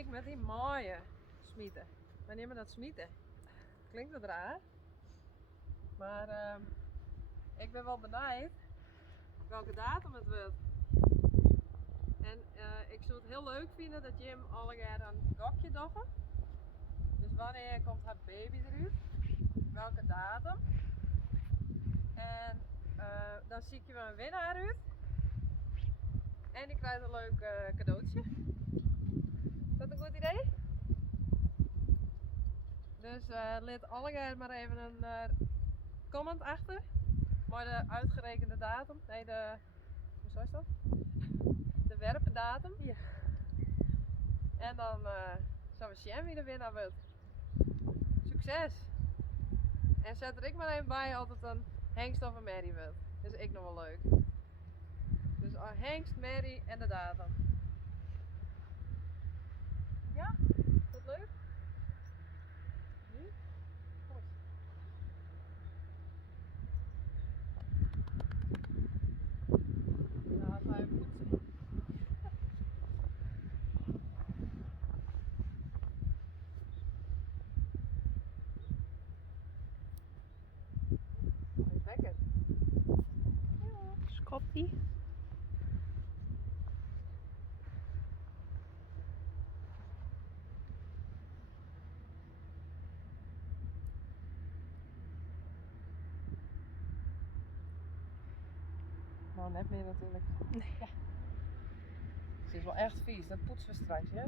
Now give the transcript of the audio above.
week met die maaien smieten. Wanneer we dat smieten? Klinkt het raar? Maar ik ben wel benijd welke datum het wordt. En ik zou het heel leuk vinden dat Jim allegaar een gokje doet. Dus wanneer komt haar baby eruit? Welke datum? En dan zie ik je wel een winnaar uit. En die krijgt een leuk cadeautje. Is dat een goed idee? Dus laat allegaar maar even een comment achter. Maar de uitgerekende datum. Nee, hoe is dat? De werpendatum. Ja. En dan zullen we zien wie de winnaar wordt. Succes! En zet er ik maar even bij altijd een hengst of een merrie wordt. Dat is ik nog wel leuk. Dus hengst, merrie en de datum. Ja? Is dat leuk? Nu? Goed. Nou, ga je poetsen. Hij is lekker. Ja. Scotty. Nou, net meer natuurlijk. Nee. Ja. Ze is wel echt vies, dat poetsen we straks, hè?